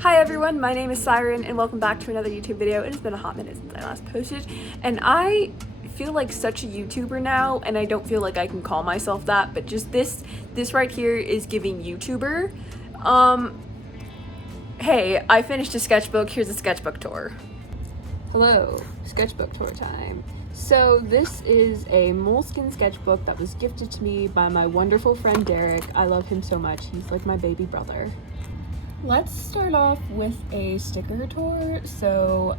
Hi everyone, my name is Siren and welcome back to another YouTube video. It has been a hot minute since I last posted and I feel like such a YouTuber now, and I don't feel like I can call myself that, but just this right here is giving YouTuber. Hey, I finished a sketchbook. Here's a sketchbook tour. Hello, sketchbook tour time. So this is a moleskin sketchbook that was gifted to me by my wonderful friend Derek. I love him so much. He's like my baby brother. Let's start off with a sticker tour. So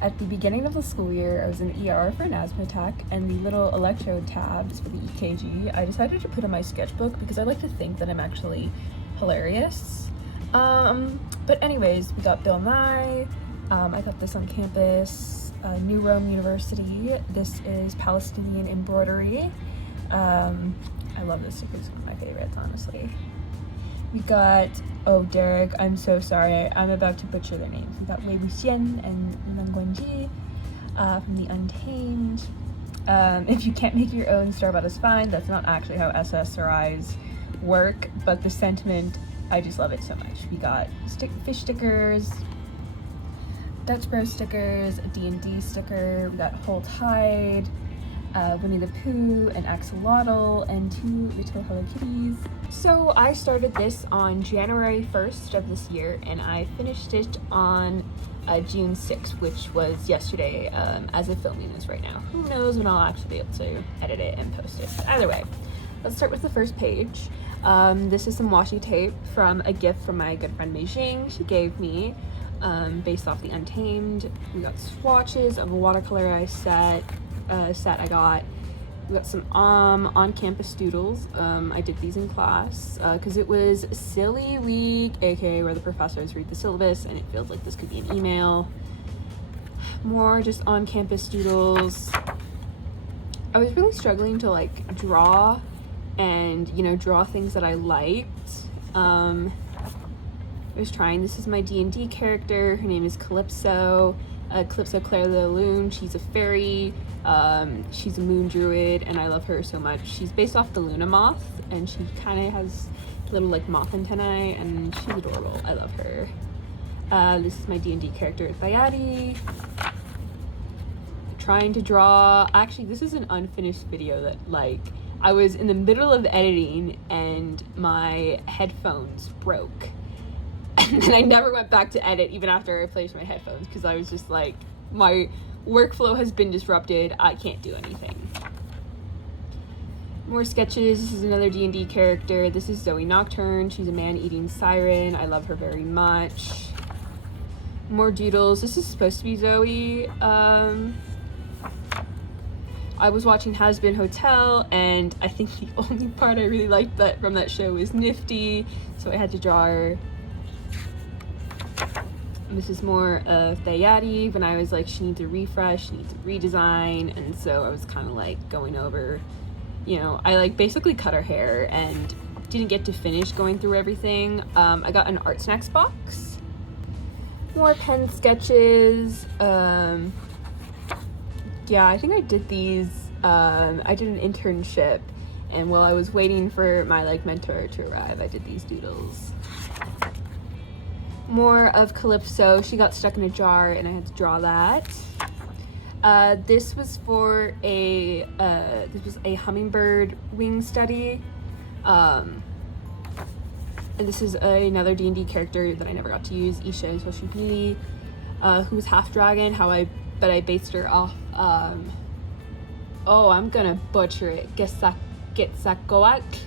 at the beginning of the school year, I was in ER for an asthma attack, and the little electrode tabs for the EKG, I decided to put in my sketchbook because I like to think that I'm actually hilarious. But anyways, we got Bill Nye. I got this on campus, New Rome University. This is Palestinian embroidery. I love this sticker. It's one of my favorites, honestly. We got, oh, Derek, I'm so sorry. I'm about to butcher their names. We got Wei Wuxian and Nangwenji from the Untamed. If you can't make your own, store bought is fine. That's not actually how SSRIs work, but the sentiment, I just love it so much. We got fish stickers, Dutch Bro stickers, a D&D sticker. We got Whole Tide, Winnie the Pooh, an axolotl, and 2 little Hello Kitties. So I started this on January 1st of this year, and I finished it on June 6th, which was yesterday, as of filming this right now. Who knows when I'll actually be able to edit it and post it. But either way, let's start with the first page. This is some washi tape from a gift from my good friend Mei Jing. She gave me, based off the Untamed. We got swatches of a watercolor set I got. We got some on-campus doodles. I did these in class because it was silly week, aka where the professors read the syllabus and it feels like this could be an email. More just on-campus doodles. I was really struggling to like draw and, you know, draw things that I liked. I was trying. This is my D&D character. Her name is Calypso. Calypso Claire the Loon. She's a fairy. She's a moon druid, and I love her so much. She's based off the Luna moth, and she kind of has little like moth antennae, and she's adorable. I love her. This is my D&D character, Thayati. Trying to draw. Actually, this is an unfinished video that like I was in the middle of editing and my headphones broke. And then I never went back to edit even after I replaced my headphones because I was just like, my workflow has been disrupted. I can't do anything. More sketches. This is another D&D character. This is Zoe Nocturne. She's a man-eating siren. I love her very much. More doodles. This is supposed to be Zoe. I was watching Has Been Hotel, and I think the only part I really liked from that show was Nifty, so I had to draw her. This is more of Thayati when I was like, she needs a refresh, she needs a redesign, and so I was kind of like going over, you know, I like basically cut her hair and didn't get to finish going through everything. I got an art snacks box. More pen sketches. Yeah, I think I did these. I did an internship, and while I was waiting for my like mentor to arrive, I did these doodles. More of Calypso. She got stuck in a jar and I had to draw that. This was for a hummingbird wing study. And this is another D&D character that I never got to use, Isha Toshihiri, who was half dragon. But I based her off, oh, I'm gonna butcher it, Quetzalcoatl,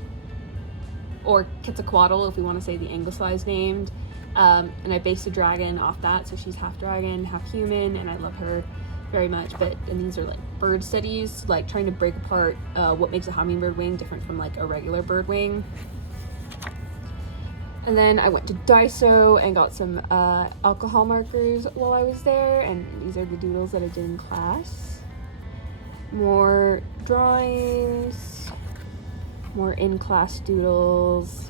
or Quetzalcoatl if we want to say the anglicized named. And I based a dragon off that, so she's half dragon, half human, and I love her very much. And these are like bird studies, like trying to break apart what makes a hummingbird wing different from like a regular bird wing. And then I went to Daiso and got some alcohol markers while I was there, and these are the doodles that I did in class. More drawings, more in-class doodles.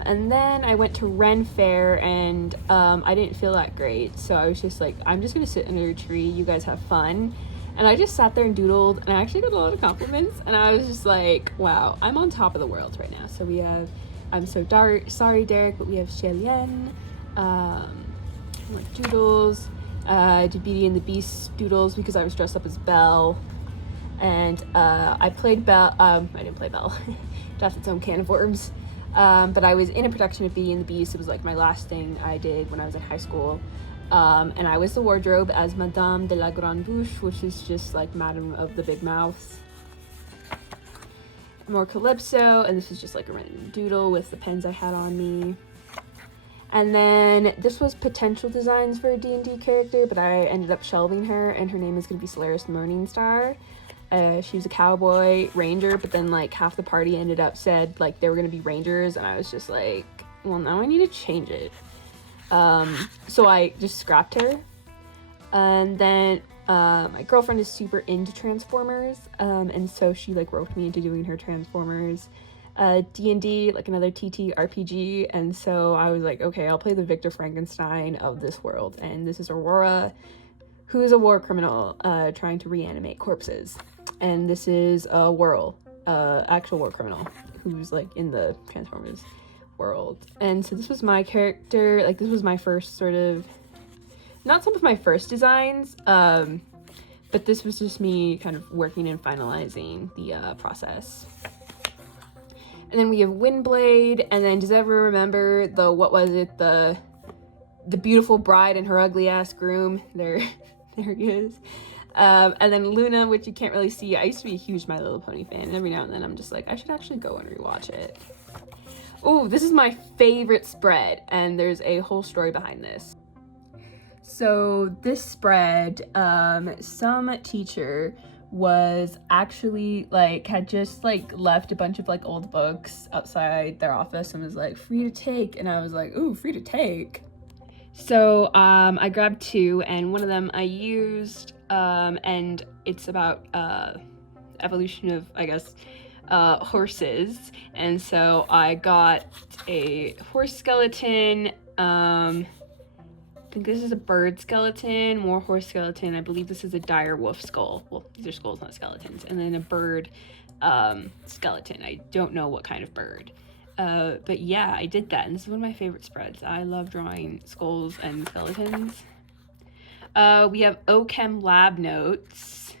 And then I went to Ren Fair, and I didn't feel that great, so I was just like, I'm just gonna sit under a tree, you guys have fun. And I just sat there and doodled, and I actually got a lot of compliments, and I was just like, wow, I'm on top of the world right now. So we have I'm So Sorry Derek, but we have Xielien, more doodles. I did Beauty and the Beast doodles because I was dressed up as Belle. And I played Belle. I didn't play Belle. That's its own can of worms. But I was in a production of Beauty and the Beast. It was like my last thing I did when I was in high school. And I was the wardrobe as Madame de la Grande Bouche, which is just like Madame of the Big Mouth. More Calypso, and this is just like a random doodle with the pens I had on me. And then this was potential designs for a D&D character, but I ended up shelving her, and her name is going to be Solaris Morningstar. She was a cowboy ranger, but then like half the party ended up said like they were going to be rangers, and I was just like, well, now I need to change it. So I just scrapped her. And then my girlfriend is super into Transformers, and so she like roped me into doing her Transformers. D&D, like another TT RPG, and so I was like, okay, I'll play the Victor Frankenstein of this world, and this is Aurora, who is a war criminal trying to reanimate corpses, and this is a Whirl, actual war criminal who's like in the Transformers world. And so this was my character, like this was my first sort of, not some of my first designs, but this was just me kind of working and finalizing the process. And then we have Windblade, and then does everyone remember the beautiful bride and her ugly ass groom? There he is. And then Luna, which you can't really see. I used to be a huge My Little Pony fan, and every now and then I'm just like, I should actually go and rewatch it. Oh, this is my favorite spread, and there's a whole story behind this. So this spread, some teacher was actually like had just like left a bunch of like old books outside their office and was like, free to take, and I was like, ooh, free to take. So I grabbed two, and one of them I used, and it's about evolution of, I guess, horses. And so I got a horse skeleton, I think this is a bird skeleton, more horse skeleton. I believe this is a dire wolf skull. Well, these are skulls, not skeletons. And then a bird skeleton. I don't know what kind of bird. But yeah, I did that. And this is one of my favorite spreads. I love drawing skulls and skeletons. We have OChem lab notes,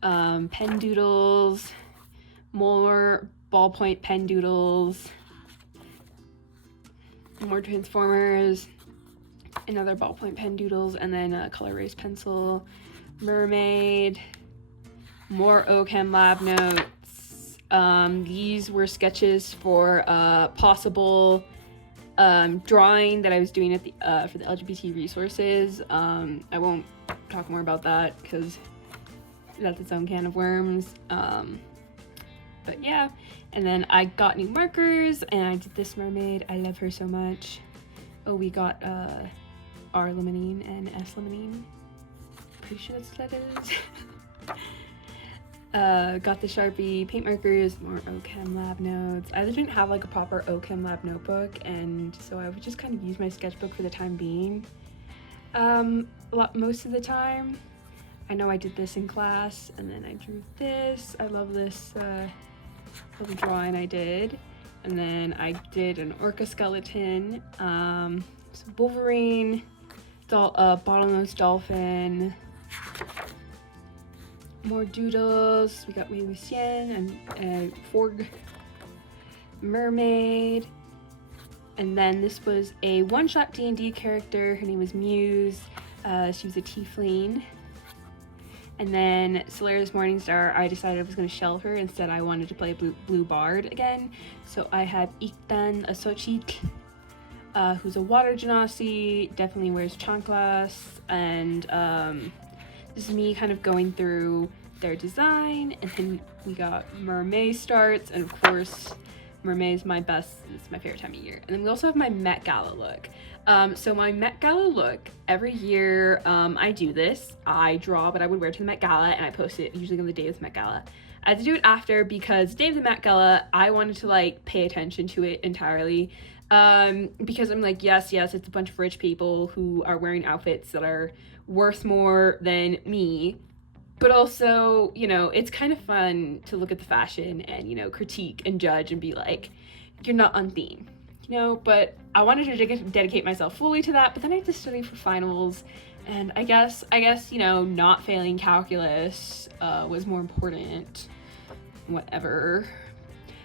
pen doodles, more ballpoint pen doodles, more Transformers, another ballpoint pen doodles, and then a color erase pencil, Mermaid, more OChem lab notes. These were sketches for possible drawing that I was doing at the for the LGBT resources. I won't talk more about that because that's its own can of worms. But yeah, and then I got new markers, and I did this mermaid. I love her so much. Oh, we got R limonene and S limonene. Pretty sure that's what that is. Got the Sharpie paint markers, more OChem lab notes. I didn't have like a proper OChem lab notebook, and so I would just kind of use my sketchbook for the time being. Most of the time. I know I did this in class, and then I drew this. I love this little drawing I did. And then I did an orca skeleton, some Wolverine, bottlenose dolphin, more doodles. We got Wei Wuxian and Forg, Mermaid. And then this was a one-shot D&D character. Her name was Muse. She was a tiefling. And then Solaris Morningstar, I decided I was going to shelve her. Instead, I wanted to play Blue Bard again. So I have Iktan Asochit, who's a water genasi, definitely wears chanclas. And this is me kind of going through their design. And then we got Mermaid starts. And of course, Mermaid is my best, it's my favorite time of year. And then we also have my Met Gala look. So my Met Gala look, every year I do this. I draw what I would wear to the Met Gala, and I post it usually on the day of the Met Gala. I had to do it after because the day of the Met Gala, I wanted to like pay attention to it entirely. Because I'm like, yes, it's a bunch of rich people who are wearing outfits that are worth more than me. but also, you know, it's kind of fun to look at the fashion and, you know, critique and judge and be like, you're not on theme, you know. But I wanted to dedicate myself fully to that, but then I had to study for finals, and I guess you know, not failing calculus was more important. Whatever.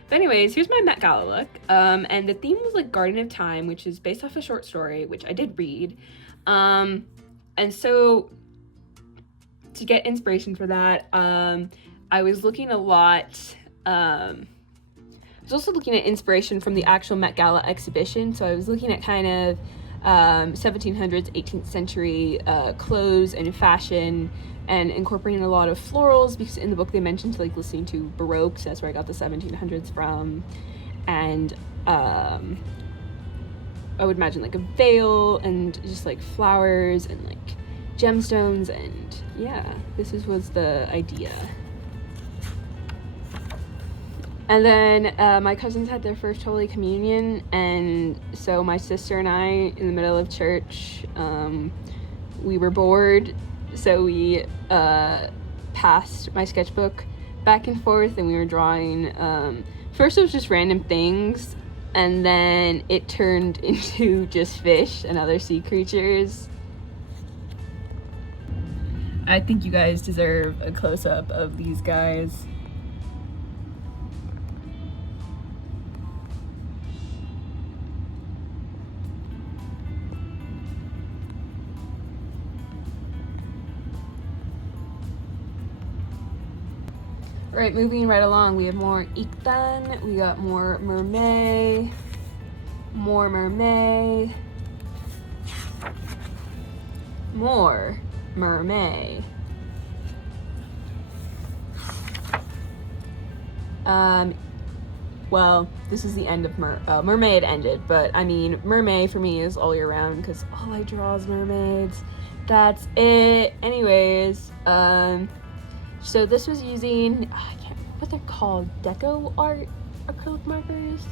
But anyways, here's my Met Gala look, and the theme was like Garden of Time, which is based off a short story, which I did read, and so to get inspiration for that, I was looking a lot. I was also looking at inspiration from the actual Met Gala exhibition. So I was looking at kind of 1700s, 18th century clothes and fashion, and incorporating a lot of florals, because in the book they mentioned like listening to Baroque, so that's where I got the 1700s from. And I would imagine like a veil and just like flowers and like gemstones, and yeah, this was the idea. And then my cousins had their first Holy Communion, and so my sister and I, in the middle of church, we were bored, so we passed my sketchbook back and forth, and we were drawing. First it was just random things, and then it turned into just fish and other sea creatures. I think you guys deserve a close-up of these guys. Alright, moving right along, we have more Iktan, we got more Mermaid, more Mermaid, more Mermaid. Well, this is the end of Mermaid ended, but I mean, Mermaid for me is all year round because all I draw is mermaids. That's it. Anyways, so this was using, I can't remember what they're called, deco art acrylic markers?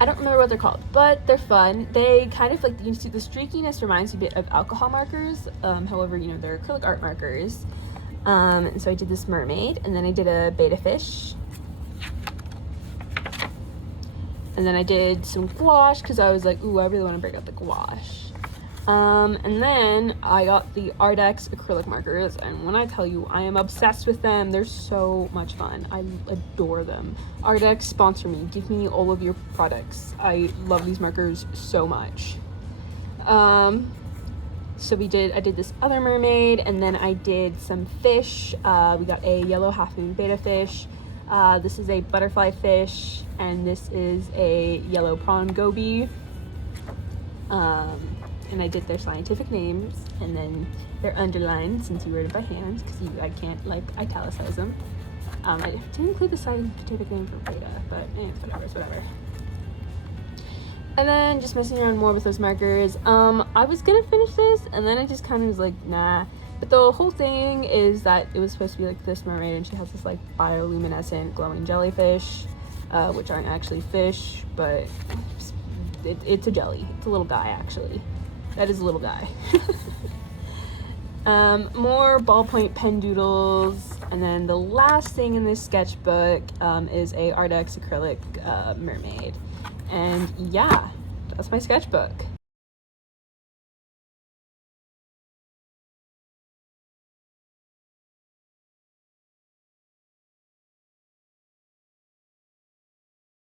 I don't remember what they're called, but they're fun. They kind of like, you see the streakiness reminds you a bit of alcohol markers. However, you know, they're acrylic art markers. And so I did this mermaid, and then I did a betta fish. And then I did some gouache because I was like, ooh, I really want to break out the gouache. And then I got the Ardex acrylic markers, and when I tell you, I am obsessed with them. They're so much fun. I adore them. Ardex, sponsor me. Give me all of your products. I love these markers so much. So I did this other mermaid, and then I did some fish. We got a yellow half moon betta fish. This is a butterfly fish, and this is a yellow prawn goby. And I did their scientific names, and then they're underlined since you wrote it by hand, because I can't like italicize them. I didn't include the scientific name for beta, but whatever. And then just messing around more with those markers. I was gonna finish this, and then I just kind of was like, nah. But the whole thing is that it was supposed to be like this mermaid, and she has this like bioluminescent glowing jellyfish, which aren't actually fish, but it's a jelly. It's a little guy, actually. That is a little guy. More ballpoint pen doodles, and then the last thing in this sketchbook is a Ardex acrylic mermaid. And yeah, that's my sketchbook.